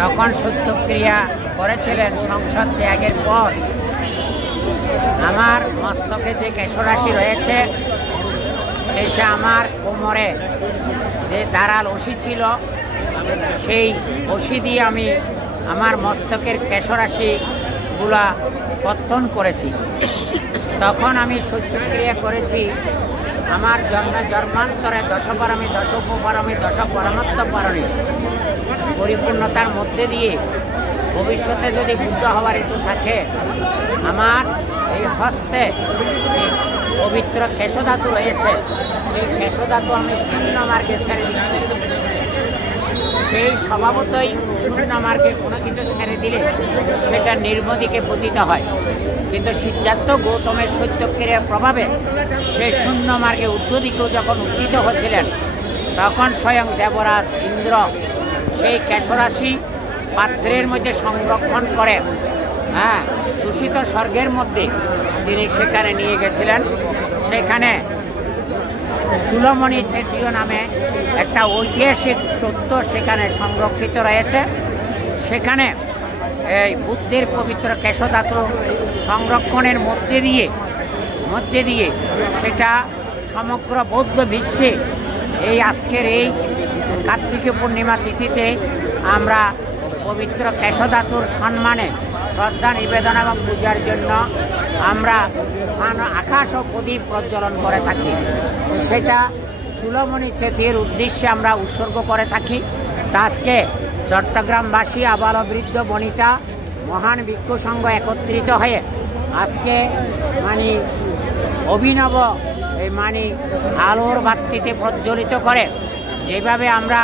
তখন সত্যক্রিয়া করেছিলেন। সংসদ ত্যাগের পর আমার মস্তকে যে কেশরাশি রয়েছে শেষে আমার কোমরে যে দাঁড়াল অসি ছিল সেই অসি দিয়ে আমি আমার মস্তকের কেশরাশিগুলা কর্তন করেছি। তখন আমি সত্যক্রিয়া করেছি। আমার জন্মান্তরে দশপারমী দশ উপপারমী দশ পরমাত্ম পারণী পরিপূর্ণতার মধ্যে দিয়ে ভবিষ্যতে যদি বুদ্ধ হওয়ার হেতু থাকে আমার এই হস্তে যে পবিত্র কেশধাতু রয়েছে সেই কেশধাতু আমি শূন্য মার্গে ছেড়ে দিচ্ছি। সেই স্বভাবতই শূন্য মার্গে কোনো কিছু ছেড়ে দিলে সেটা নির্মদিকে পতিত হয়, কিন্তু সিদ্ধার্থ গৌতমের সত্যক্রিয়ার প্রভাবে সেই শূন্য মার্গে ঊর্ধ্বদিকেও যখন উত্থিত হচ্ছিলেন তখন স্বয়ং দেবরাজ ইন্দ্র সেই কেশরাশি পাত্রের মধ্যে সংরক্ষণ করে দূষিত স্বর্গের মধ্যে তিনি সেখানে নিয়ে গেছিলেন। সেখানে চূড়ামণি তৃতীয় নামে একটা ঐতিহাসিক চত্বর সেখানে সংরক্ষিত রয়েছে। সেখানে এই বুদ্ধের পবিত্র কেশধাতু সংরক্ষণের মধ্যে দিয়ে সেটা সমগ্র বৌদ্ধ বিশ্বে এই আজকের এই কার্তিকী পূর্ণিমা তিথিতে আমরা পবিত্র কেশধাতুর সম্মানে শ্রদ্ধা নিবেদন এবং পূজার জন্য আমরা আকাশ ও প্রদীপ প্রজ্বলন করে থাকি। সেটা চূড়ামণি চেতির উদ্দেশ্যে আমরা উৎসর্গ করে থাকি। তা আজকে চট্টগ্রামবাসী আবাল বৃদ্ধ বনিতা মহান ভিক্ষু সংঘ একত্রিত হয়ে আজকে অভিনব আলোর বাতিতে প্রজ্বলিত করে যেভাবে আমরা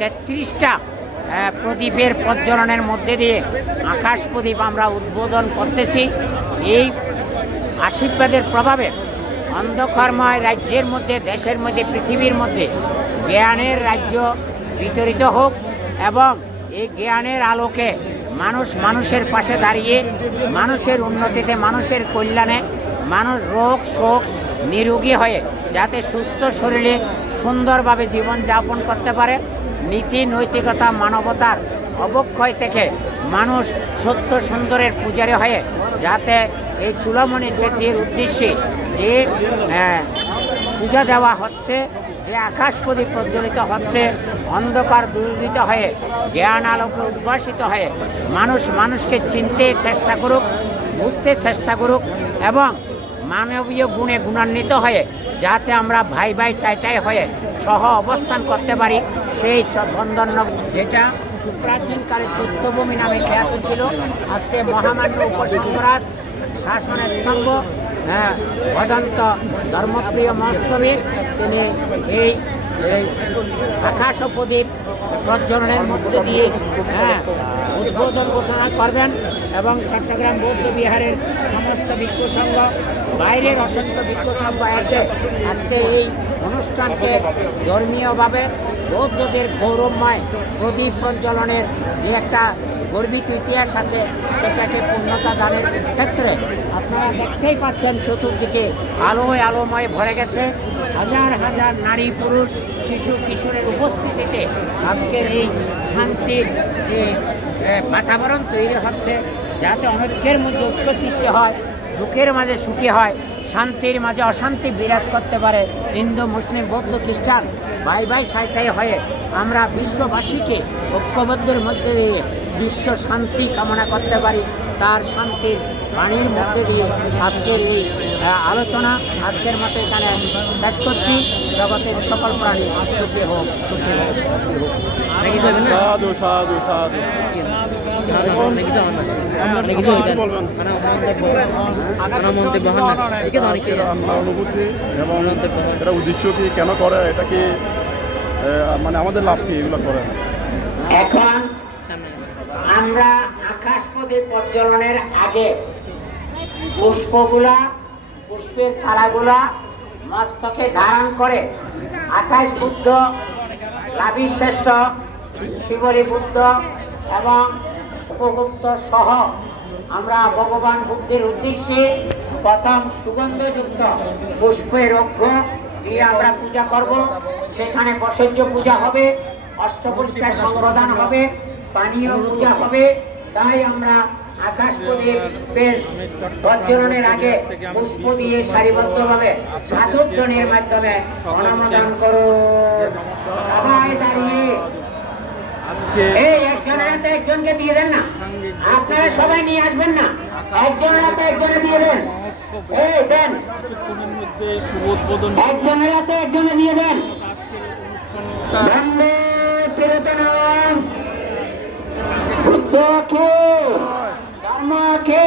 33টা প্রদীপের প্রজ্বলনের মধ্যে দিয়ে আকাশ প্রদীপ আমরা উদ্বোধন করতেছি। এই আশীর্বাদের প্রভাবে অন্ধকারময় রাজ্যের মধ্যে, দেশের মধ্যে, পৃথিবীর মধ্যে জ্ঞানের রাজ্য বিতরিত হোক এবং এই জ্ঞানের আলোকে মানুষের পাশে দাঁড়িয়ে মানুষের উন্নতিতে, মানুষের কল্যাণে, মানুষ রোগ শোক নিরোগী হয়ে যাতে সুস্থ শরীরে সুন্দরভাবে জীবনযাপন করতে পারে, নীতি নৈতিকতা মানবতার অবক্ষয় থেকে মানুষ সত্য সুন্দরের পূজারী হয়ে যাতে এই চূড়ামণি চেতির উদ্দেশ্যে যে পূজা দেওয়া হচ্ছে, যে আকাশ প্রদীপ প্রজ্বলিত হচ্ছে, অন্ধকার দূরীভূত হয়ে জ্ঞান আলোকে উদ্ভাসিত হয়ে মানুষকে চিনতে চেষ্টা করুক, বুঝতে চেষ্টা করুক এবং মানবীয় গুণে গুণান্বিত হয়ে যাতে আমরা ভাই ভাই টাই হয়ে সহ অবস্থান করতে পারি সেই বন্ধন যেটা সুপ্রাচীনকালে চৈত্যভূমি নামে খ্যাত ছিল। আজকে মহামান্য উপসংহরাজ শাসনের স্তম্ভ ভদন্ত ধর্মপ্রিয় মস্তবীর তিনি এই আকাশ প্রদীপ প্রজ্বলনের মধ্যে দিয়ে উদ্বোধন ঘোষণা করবেন এবং চট্টগ্রাম বৌদ্ধ বিহারের সমস্ত ভিক্ষু সংঘ, বাইরের অসংখ্য ভিক্ষু সংঘ এসে আজকে এই অনুষ্ঠানকে ধর্মীয়ভাবে বৌদ্ধদের গৌরবময় প্রদীপ প্রজ্বলনের যে একটা গর্বিত ইতিহাস আছে সেটাকে পূর্ণতা দানের ক্ষেত্রে আপনারা দেখতেই পাচ্ছেন চতুর্দিকে আলোময় ভরে গেছে। হাজার হাজার নারী পুরুষ শিশু কিশোরের উপস্থিতিতে আজকের এই শান্তির যে বাতাবরণ তৈরি হচ্ছে যাতে অনেকের মধ্যে ঐক্য সৃষ্টি হয়, দুঃখের মাঝে সুখী হয়, শান্তির মাঝে অশান্তি বিরাজ করতে পারে। হিন্দু মুসলিম বৌদ্ধ খ্রিস্টান ভাই ভাই সাইটাই হয়ে আমরা বিশ্ববাসীকে ঐক্যবদ্ধের মধ্যে দিয়ে বিশ্ব শান্তি কামনা করতে পারি। তার শান্তির বাণীর মধ্যে দিয়ে আজকের এই আলোচনা আজকের মতো এখানে শেষ করছি। জগতের সকল প্রাণী সুখী হোক, সুখী হোক। উদ্দেশ্য কি, কেন করে, এটা কি আমাদের লাভ কি এগুলো করে? এখন আমরা আকাশ প্রদীপ প্রজ্বলনের আগে পুষ্পের থালাগুলা মস্তকে ধারণ করে আকাশ বুদ্ধ, লাভী শ্রেষ্ঠ, শিবরী বুদ্ধ এবং উপগুপ্ত সহ আমরা ভগবান বুদ্ধের উদ্দেশ্যে প্রথম সুগন্ধযুক্ত পুষ্পের অর্ঘ্য দিয়ে আমরা পূজা করব। সেখানে বসের্য পূজা হবে অষ্টপরিষ্কার সংবর্ধন হবে, পানীয় পূজা হবে। তাই আমরা আকাশ প্রদীপের প্রজ্বলনের আগে পুষ্প দিয়ে সারিবদ্ধভাবে সাধুধ্বনির মাধ্যমে অনুমোদন করুন। সবাই দাঁড়িয়ে এই একজনের হাতে একজনকে দিয়ে দেন না, আপনারা সবাই নিয়ে আসবেন না, একজনের হাতে একজনে দিয়ে দেন। এই দেন, একজনের হাতে একজনে দিয়ে দেন। বন্দে চিরতনম, বুদ্ধ কে, ধর্ম কে,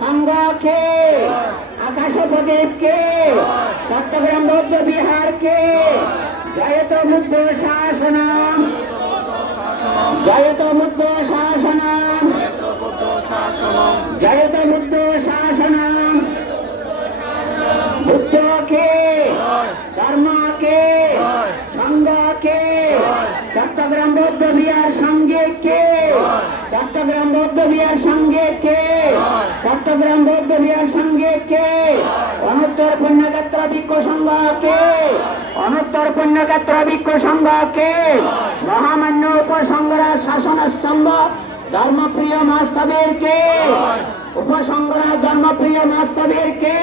সংঘ কে, আকাশ প্রদীপ কে, চট্টগ্রাম বৌদ্ধ বিহার কে, জয়ত বুদ্ধ শাসনম, জয়ত বুদ্ধ শাসনম, জয়ত বুদ্ধ শাসনম। বুদ্ধ কে, ধর্ম কে, সংঘ কে, চট্টগ্রাম বৌদ্ধ বিহার সংঘে কে, চট্টগ্রাম বৌদ্ধ বিহার সংঘে কে, চট্টগ্রাম বৌদ্ধ বিহার সংঘে কে, অনুত্তর পুণ্যক্ষেত্র ভিক্ষু সংঘ কে, অনুত্তর পুণ্যক্ষেত্র ভিক্ষু সংঘ কে, মহামান্য উপসংঘরা শাসন স্তম্ভ ধর্মপ্রিয় মাস্তবের কে, উপসংঘরা ধর্মপ্রিয় মাস্তবের কে,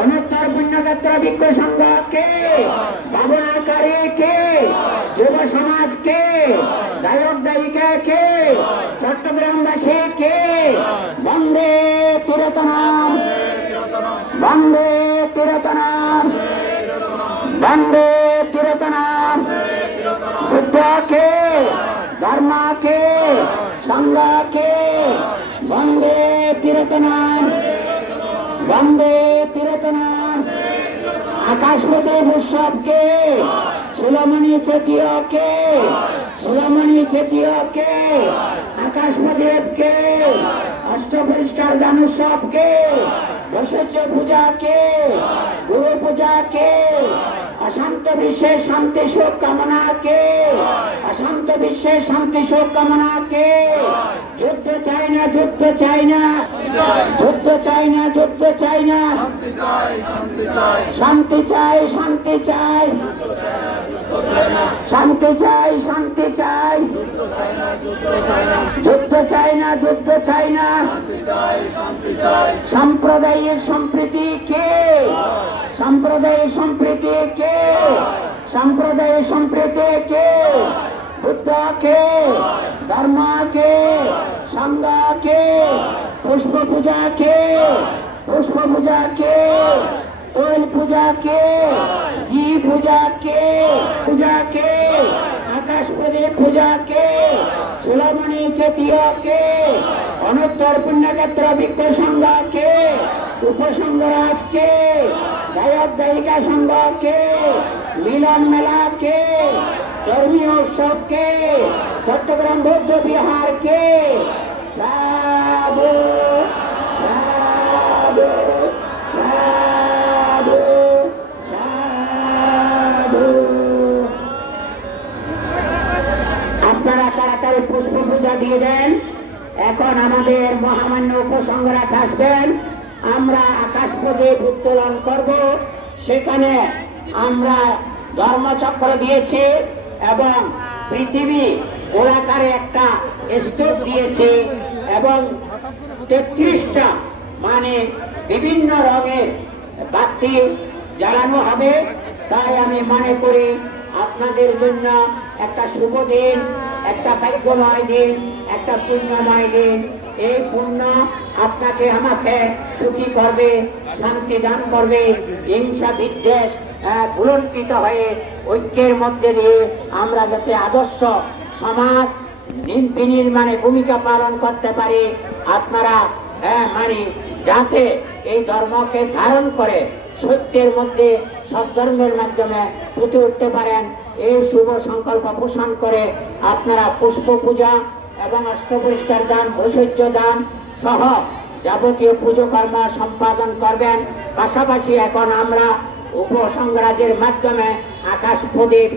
অনুত্তর পুণ্যক্ষেত্র ভিক্ষু সংঘ কে, ভাবনাকারী কে, যুব সমাজ কে, গায়ক গায়িকা কে, চট্টগ্রামবাসী কে, বন্দে চিরতনম, বন্দে চিরতনম, বন্দে চিরতনম। বুদ্ধ কে, ধর্ম কে, সংঘ কে, বন্দে চিরতনম, বন্দে চিরতনম। আকাশ প্রদীপ উৎসব কে, শিরোমণি চেতীয় কে, শিরোমণি চেতীয় কে, আকাশ প্রদীপ কে, অষ্টপরিষ্কার দান উৎসব কে, বৈশাখ পূজা কে, গুরু পূজা কে, অশান্ত বিশ্বের শান্তি সুখ কামনা কে, অশান্ত বিশ্বের শান্তি সুখ কামনা কে, যুদ্ধ চাই না, যুদ্ধ চাই না, যুদ্ধ চাই না, যুদ্ধ চাই না, শান্তি চাই, শান্তি চাই, শান্তি চাই, শান্তি চাই, যুদ্ধ চাই না, যুদ্ধ চাই না। সাম্প্রদায়িক সম্প্রীতি কে, সাম্প্রদায়িক সম্প্রীতি কে, সাম্প্রদায়িক সম্প্রীতি কে, বুদ্ধ কে, ধর্ম কে, সংঘ কে, পুষ্প পূজা কে, পুষ্প পূজা কে, তৈল পূজা কে, ঘি পূজা কে, পূজা কে, আকাশ প্রদীপ পূজা কে, শিরোমণি চেতীয় কে, অনুত্তর পুণ্যক্ষেত্র ভিক্ষু সংঘ কে, উপসংঘরাজ কে, গায়ক গায়িকা সংঘ কে, মিলন মেলা কে, ধর্মীয় উৎসব কে, চট্টগ্রাম বৌদ্ধ বিহার কে। সাধু সাধু সাধু সাধু। আপনারা তাড়াতাড়ি পুষ্প পূজা দিয়ে দেন। এখন আমাদের মহামান্য উপসংঘরা আসবেন, আমরা আকাশ প্রদীপ উত্তোলন করব। সেখানে আমরা ধর্মচক্র দিয়েছি এবং পৃথিবী গোলাকারে একটা স্তূপ দিয়েছি এবং 33টা মানে বিভিন্ন রঙের বাতি জ্বালানো হবে। তাই আমি মনে করি আপনাদের জন্য একটা শুভ দিন, একটা ভাগ্যময় দিন, একটা পুণ্যময় দিন। এই পুণ্য আপনাকে আমাকে সুখী করবে, শান্তি দান করবে, হিংসা বিদ্বেষ ভুলণ্ঠিত হয়ে ঐক্যের মধ্যে দিয়ে আমরা যাতে আদর্শ সমাজ বিনির্মাণে ভূমিকা পালন করতে পারি। আপনারা মানে যাতে এই ধর্মকে ধারণ করে সত্যের মধ্যে সব ধর্মের মাধ্যমে ফুটে উঠতে পারেন, এই শুভ সংকল্প পোষণ করে আপনারা পুষ্প পূজা এবং অষ্টপরিষ্কার দান, ঐশ্বর্য দান সহ যাবতীয় পুজো কর্ম সম্পাদন করবেন। পাশাপাশি এখন আমরা উপসংঘরাজের মাধ্যমে আকাশ প্রদীপ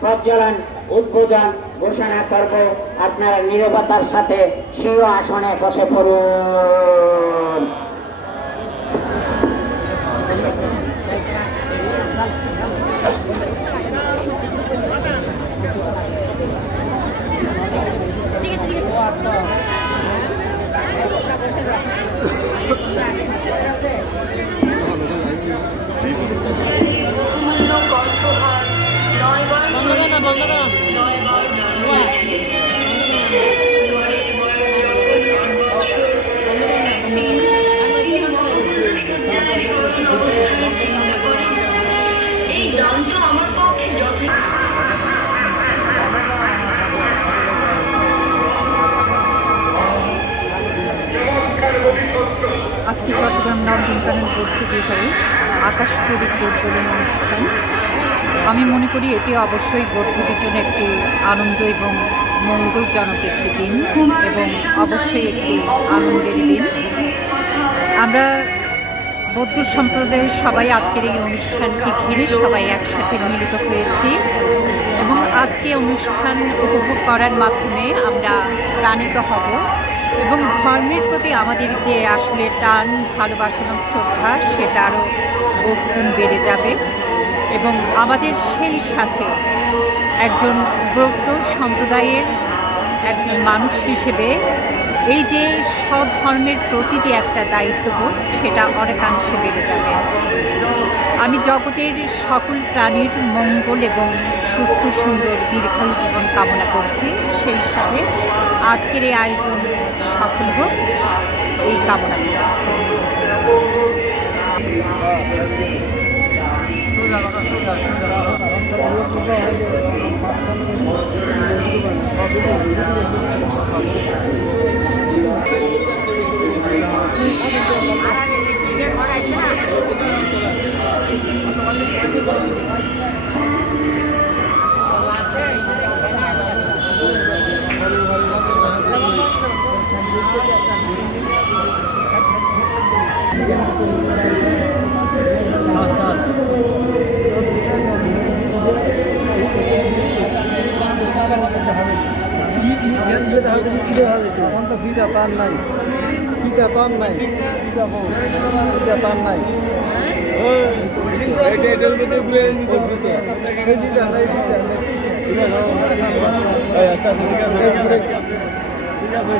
প্রজ্বলন উদ্বোধন ঘোষণা করব। আপনারা নীরবতার সাথে স্বীয় আসনে বসে পড়ুন। গৃহে আকাশ প্রদীপ প্রজ্বলন অনুষ্ঠান। আমি মনে করি এটি অবশ্যই বৌদ্ধদের জন্য একটি আনন্দ এবং মঙ্গলজনক একটি দিন এবং অবশ্যই একটি আনন্দের দিন। আমরা বৌদ্ধ সম্প্রদায়ের সবাই আজকের এই অনুষ্ঠানটি ঘিরে সবাই একসাথে মিলিত হয়েছি এবং আজকে অনুষ্ঠান উপভোগ করার মাধ্যমে আমরা প্রাণিত হব এবং ধর্মের প্রতি আমাদের যে আসলে টান, ভালোবাসা এবং শ্রদ্ধা সেটা আরও বহুগুণ বেড়ে যাবে এবং আমাদের সেই সাথে একজন বৌদ্ধ সম্প্রদায়ের একজন মানুষ হিসেবে এই যে স্বধর্মের প্রতি যে একটা দায়িত্ববোধ সেটা অনেকাংশে বেড়ে যাবে। আমি জগতের সকল প্রাণীর মঙ্গল এবং সুস্থ সুন্দর দীর্ঘায়ু জীবন কামনা করছি, সেই সাথে আজকের এই আয়োজন সফল হোক এই কামনা করছি। এখন তো ফিটা তার নাই, ফিটা তার নাই, ফিটা তার নাই। ঠিক আছে।